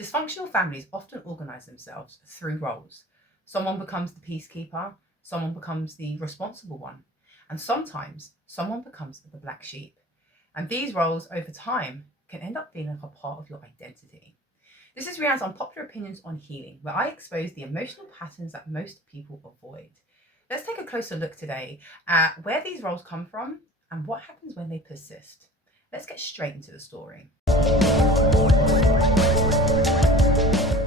Dysfunctional families often organise themselves through roles. Someone becomes the peacekeeper, someone becomes the responsible one, and sometimes someone becomes the black sheep. And these roles over time can end up feeling like a part of your identity. This is Rianne's Unpopular Opinions on Healing, where I expose the emotional patterns that most people avoid. Let's take a closer look today at where these roles come from and what happens when they persist. Let's get straight into the story.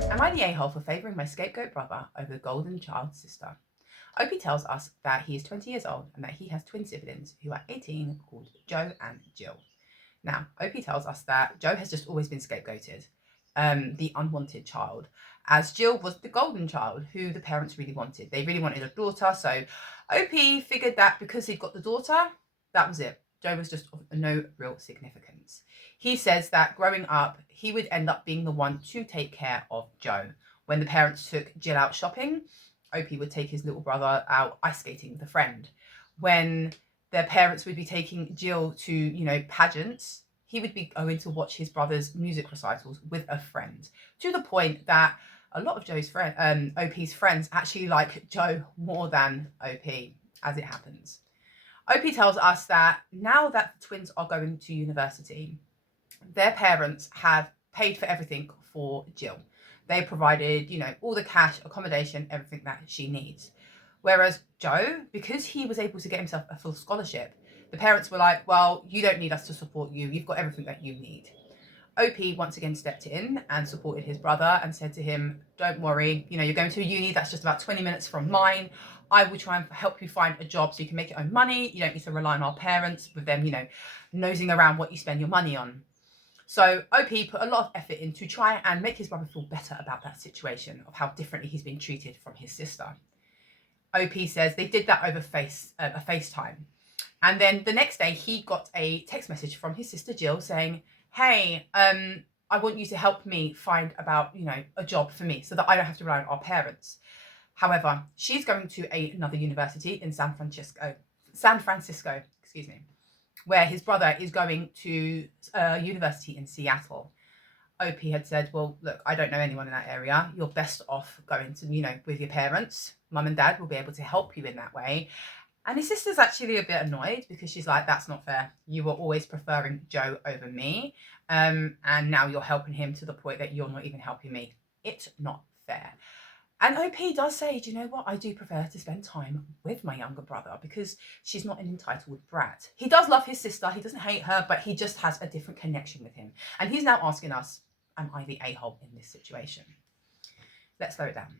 Am I the a-hole for favouring my scapegoat brother over the golden child sister? Opie tells us that he is 20 years old and that he has twin siblings who are 18 called Joe and Jill. Now, Opie tells us that Joe has just always been scapegoated, the unwanted child, as Jill was the golden child who the parents really wanted. They really wanted a daughter, so Opie figured that because he'd got the daughter, that was it. Joe was just of no real significance. He says that growing up, he would end up being the one to take care of Joe. When the parents took Jill out shopping, Opie would take his little brother out ice skating with a friend. When their parents would be taking Jill to, pageants, he would be going to watch his brother's music recitals with a friend, to the point that a lot of Opie's friends actually like Joe more than OP, as it happens. Opie tells us that now that the twins are going to university, their parents have paid for everything for Jill. They provided, all the cash, accommodation, everything that she needs. Whereas Joe, because he was able to get himself a full scholarship, the parents were like, well, you don't need us to support you. You've got everything that you need. OP once again stepped in and supported his brother and said to him, don't worry, you're going to a uni that's just about 20 minutes from mine. I will try and help you find a job so you can make your own money. You don't need to rely on our parents with them, nosing around what you spend your money on. So OP put a lot of effort in to try and make his brother feel better about that situation of how differently he's been treated from his sister. OP says they did that over a FaceTime. And then the next day he got a text message from his sister Jill saying, hey, I want you to help me find about, a job for me so that I don't have to rely on our parents. However, she's going to another university in San Francisco, where his brother is going to a university in Seattle. OP had said, well, look, I don't know anyone in that area. You're best off going to, with your parents. Mum and dad will be able to help you in that way. And his sister's actually a bit annoyed because she's like, that's not fair. You were always preferring Joe over me. And now you're helping him to the point that you're not even helping me. It's not fair. And OP does say, do you know what? I do prefer to spend time with my younger brother because she's not an entitled brat. He does love his sister. He doesn't hate her, but he just has a different connection with him. And he's now asking us, am I the a-hole in this situation? Let's slow it down.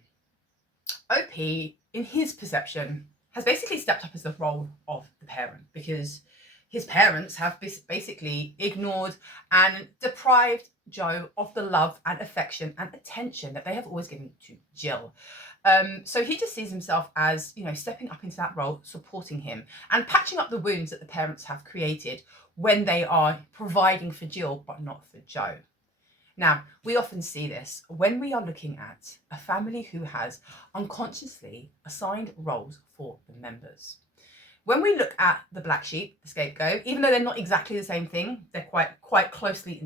OP, in his perception, has basically stepped up as the role of the parent because his parents have basically ignored and deprived Joe of the love and affection and attention that they have always given to Jill. So he just sees himself as, stepping up into that role, supporting him and patching up the wounds that the parents have created when they are providing for Jill, but not for Joe. Now, we often see this when we are looking at a family who has unconsciously assigned roles for the members. When we look at the black sheep, the scapegoat, even though they're not exactly the same thing, they're quite closely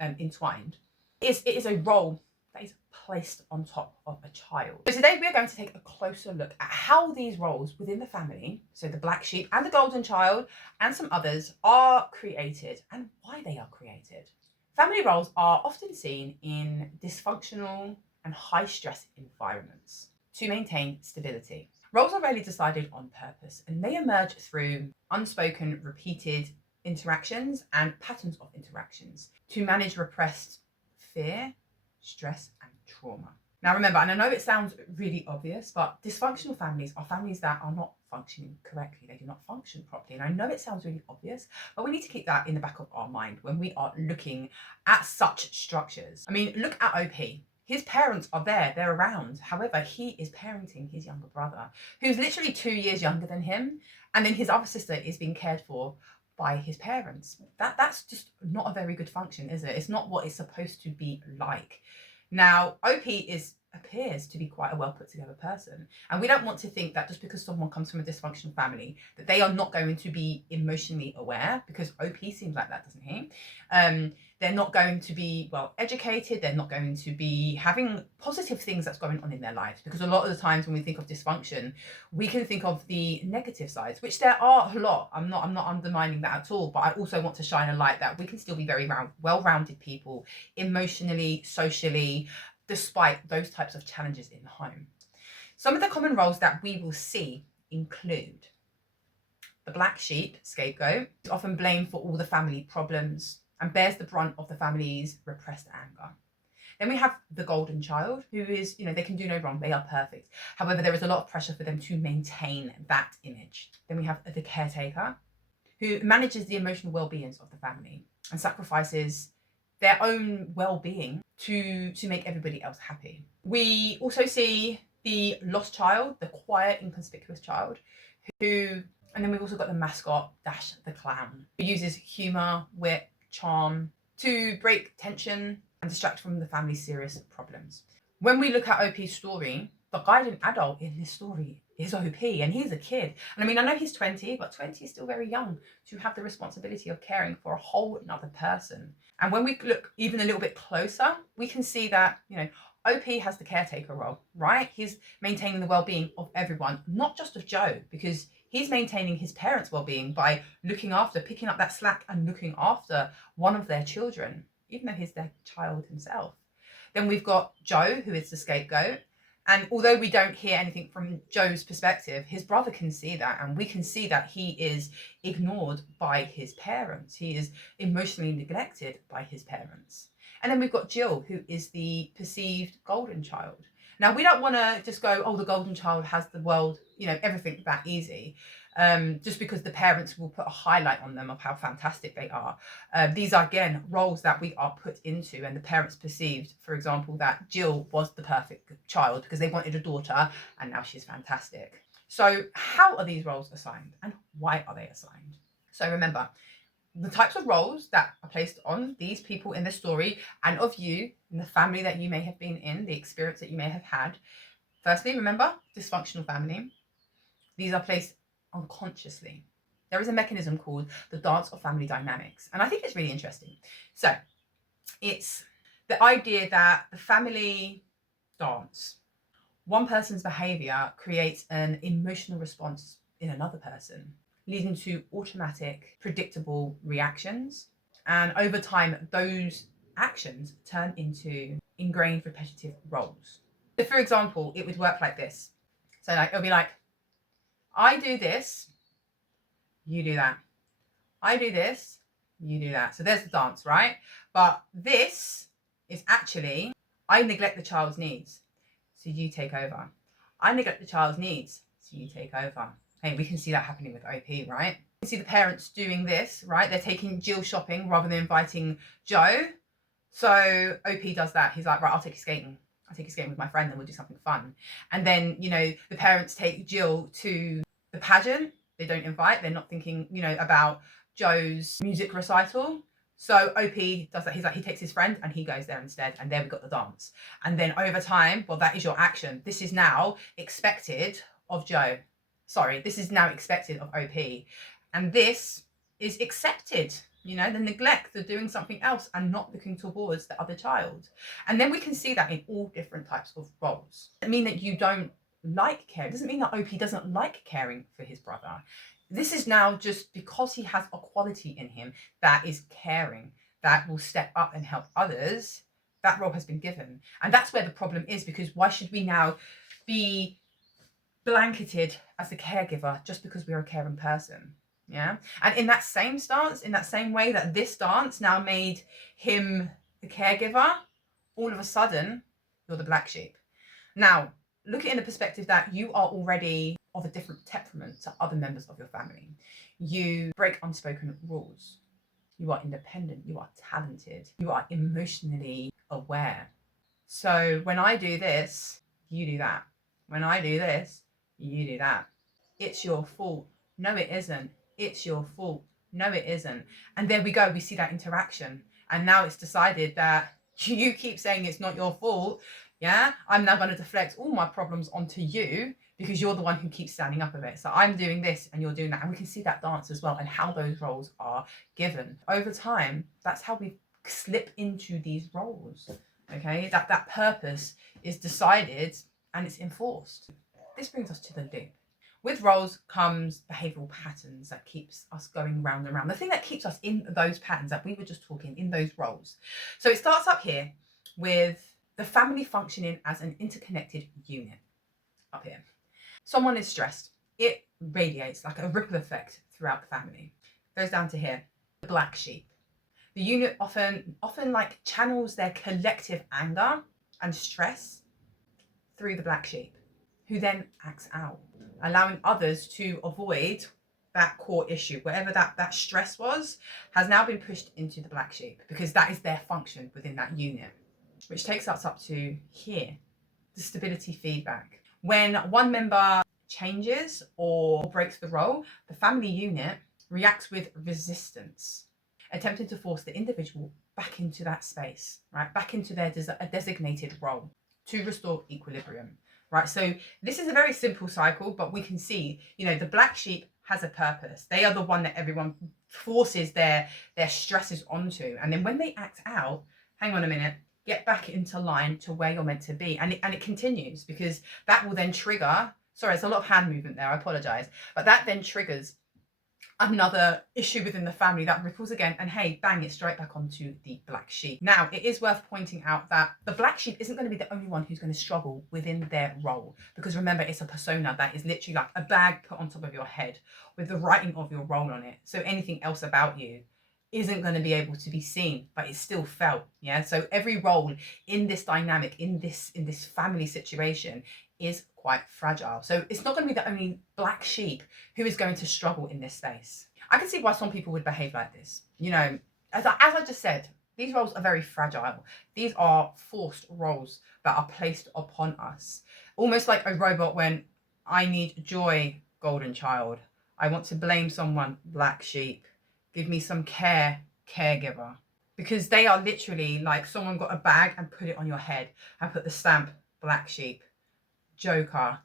entwined. It is a role that is placed on top of a child. So today we are going to take a closer look at how these roles within the family, so the black sheep and the golden child and some others, are created and why they are created. Family roles are often seen in dysfunctional and high-stress environments to maintain stability. Roles are rarely decided on purpose, and they emerge through unspoken, repeated interactions and patterns of interactions to manage repressed fear, stress, and trauma. Now remember, and I know it sounds really obvious, but dysfunctional families are families that are not functioning correctly. They do not function properly. And I know it sounds really obvious, but we need to keep that in the back of our mind when we are looking at such structures. I mean, look at OP. His parents are there, they're around. However, he is parenting his younger brother, who's literally 2 years younger than him. And then his other sister is being cared for by his parents. That's just not a very good function, is it? It's not what it's supposed to be like. Now, OP is appears to be quite a well put together person. And we don't want to think that just because someone comes from a dysfunctional family that they are not going to be emotionally aware, because OP seems like that, doesn't he? They're not going to be well educated, they're not going to be having positive things that's going on in their lives, because a lot of the times when we think of dysfunction, we can think of the negative sides, which there are a lot. I'm not undermining that at all, but I also want to shine a light that we can still be very well-rounded people emotionally, socially, despite those types of challenges in the home. Some of the common roles that we will see include the black sheep, scapegoat, is often blamed for all the family problems and bears the brunt of the family's repressed anger. Then we have the golden child, who is, they can do no wrong, they are perfect. However, there is a lot of pressure for them to maintain that image. Then we have the caretaker, who manages the emotional well-beings of the family and sacrifices their own well-being to make everybody else happy. We also see the lost child, the quiet, inconspicuous child, and then we've also got the mascot, Dash the clown, who uses humour, wit, charm to break tension and distract from the family's serious problems. When we look at OP's story, the guiding adult in this story is OP, and he's a kid. And I mean, I know he's 20, but 20 is still very young to have the responsibility of caring for a whole another person. And when we look even a little bit closer, we can see that, OP has the caretaker role, right? He's maintaining the well-being of everyone, not just of Joe, because he's maintaining his parents' well-being by picking up that slack and looking after one of their children, even though he's their child himself. Then we've got Joe, who is the scapegoat. And although we don't hear anything from Joe's perspective, his brother can see that, and we can see that he is ignored by his parents. He is emotionally neglected by his parents. And then we've got Jill, who is the perceived golden child. Now, we don't want to just go, oh, the golden child has the world, everything that easy, just because the parents will put a highlight on them of how fantastic they are. These are, again, roles that we are put into, and the parents perceived, for example, that Jill was the perfect child because they wanted a daughter, and now she's fantastic. So how are these roles assigned, and why are they assigned? So remember, the types of roles that are placed on these people in the story and of you in the family that you may have been in, the experience that you may have had. Firstly, remember, dysfunctional family. These are placed unconsciously. There is a mechanism called the dance of family dynamics, and I think it's really interesting. So it's the idea that the family dance. One person's behavior creates an emotional response in another person, leading to automatic, predictable reactions. And over time, those actions turn into ingrained repetitive roles. So for example, it would work like this. So it'll be like, I do this, you do that. I do this, you do that. So there's the dance, right? But this is actually, I neglect the child's needs, so you take over. I neglect the child's needs, so you take over. Hey, we can see that happening with OP, right? You can see the parents doing this, right? They're taking Jill shopping rather than inviting Joe. So OP does that. He's like, right, I'll take you skating. I'll take you skating with my friend and we'll do something fun. And then, the parents take Jill to the pageant. They don't invite. They're not thinking, about Joe's music recital. So OP does that. He's like, he takes his friend and he goes there instead. And there we got the dance. And then over time, well, that is your action. This is now expected of Joe. Sorry, this is now expected of OP. And this is accepted. The neglect, the doing something else and not looking towards the other child. And then we can see that in all different types of roles. It doesn't mean that you don't like care. It doesn't mean that OP doesn't like caring for his brother. This is now just because he has a quality in him that is caring, that will step up and help others. That role has been given. And that's where the problem is, because why should we now be blanketed as a caregiver just because we're a caring person? Yeah. And in that same stance, in that same way that this dance now made him the caregiver, all of a sudden, you're the black sheep. Now, look at it in the perspective that you are already of a different temperament to other members of your family. You break unspoken rules. You are independent. You are talented. You are emotionally aware. So when I do this, you do that. When I do this, you do that. It's your fault. No, it isn't. It's your fault. No, it isn't. And there we go. We see that interaction. And now it's decided that You keep saying it's not your fault. Yeah, I'm now going to deflect all my problems onto you because you're the one who keeps standing up of it. So I'm doing this and you're doing that. And we can see that dance as well and how those roles are given. Over time, that's how we slip into these roles. Okay, that purpose is decided and it's enforced. This brings us to the loop. With roles comes behavioral patterns that keeps us going round and round. The thing that keeps us in those patterns that we were just talking, in those roles. So it starts up here with the family functioning as an interconnected unit. Up here. Someone is stressed. It radiates like a ripple effect throughout the family. Goes down to here. The black sheep. The unit often like channels their collective anger and stress through the black sheep, who then acts out, allowing others to avoid that core issue. Whatever that stress was has now been pushed into the black sheep because that is their function within that unit, which takes us up to here, the stability feedback. When one member changes or breaks the role, the family unit reacts with resistance, attempting to force the individual back into that space, right? Back into their designated role to restore equilibrium, right? So this is a very simple cycle, but we can see, the black sheep has a purpose. They are the one that everyone forces their stresses onto. And then when they act out, hang on a minute, get back into line to where you're meant to be. And it continues because that will then trigger, sorry, it's a lot of hand movement there, I apologize. But that then triggers another issue within the family that ripples again, and hey, bang, it's straight back onto the black sheep. Now, it is worth pointing out that the black sheep isn't going to be the only one who's going to struggle within their role, because remember, it's a persona that is literally like a bag put on top of your head with the writing of your role on it. So anything else about you isn't going to be able to be seen, but it's still felt. Yeah. So every role in this dynamic, in this family situation, is quite fragile. So it's not going to be the only black sheep who is going to struggle in this space. I can see why some people would behave like this. As I just said, these roles are very fragile. These are forced roles that are placed upon us. Almost like a robot when I need joy, golden child. I want to blame someone, black sheep. Give me some caregiver. Because they are literally like someone got a bag and put it on your head and put the stamp, black sheep, joker,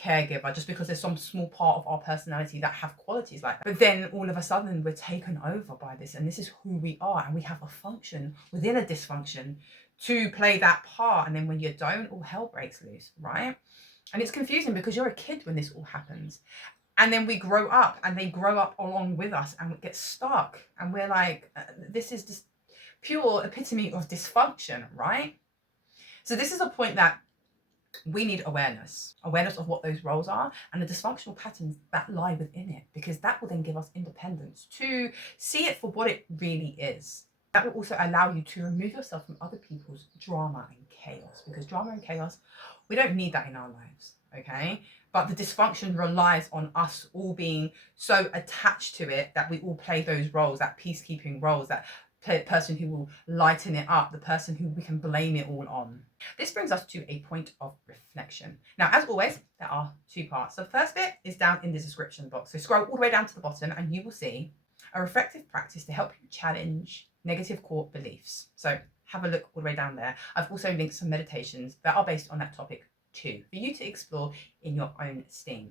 caregiver, just because there's some small part of our personality that have qualities like that. But then all of a sudden we're taken over by this, and this is who we are, and we have a function within a dysfunction to play that part. And then when you don't, all hell breaks loose, right? And it's confusing because you're a kid when this all happens. And then we grow up and they grow up along with us and we get stuck. And we're like, this is just pure epitome of dysfunction, right? So this is a point that we need awareness of what those roles are and the dysfunctional patterns that lie within it, because that will then give us independence to see it for what it really is. That will also allow you to remove yourself from other people's drama and chaos, because drama and chaos, we don't need that in our lives, okay? But the dysfunction relies on us all being so attached to it that we all play those roles, that peacekeeping roles, that person who will lighten it up, the person who we can blame it all on. This brings us to a point of reflection. Now, as always, there are two parts. So the first bit is down in the description box. So scroll all the way down to the bottom and you will see a reflective practice to help you challenge negative core beliefs. So have a look all the way down there. I've also linked some meditations that are based on that topic too, for you to explore in your own steam.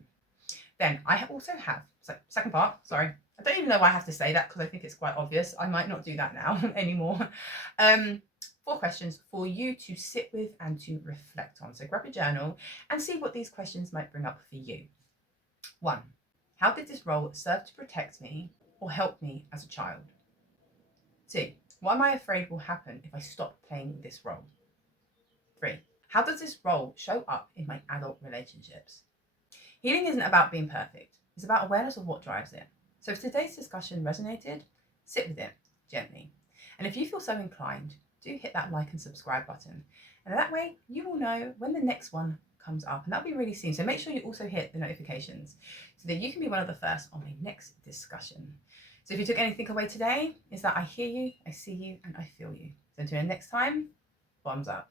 Then I also have, so second part, sorry, I don't even know why I have to say that because I think it's quite obvious. I might not do that now anymore. 4 questions for you to sit with and to reflect on. So grab a journal and see what these questions might bring up for you. 1, how did this role serve to protect me or help me as a child? 2, what am I afraid will happen if I stop playing this role? 3, how does this role show up in my adult relationships? Healing isn't about being perfect. It's about awareness of what drives it. So if today's discussion resonated, sit with it gently. And if you feel so inclined, do hit that like and subscribe button. And that way you will know when the next one comes up, and that'll be really soon. So make sure you also hit the notifications so that you can be one of the first on my next discussion. So if you took anything away today, is that I hear you, I see you, and I feel you. So until next time, thumbs up.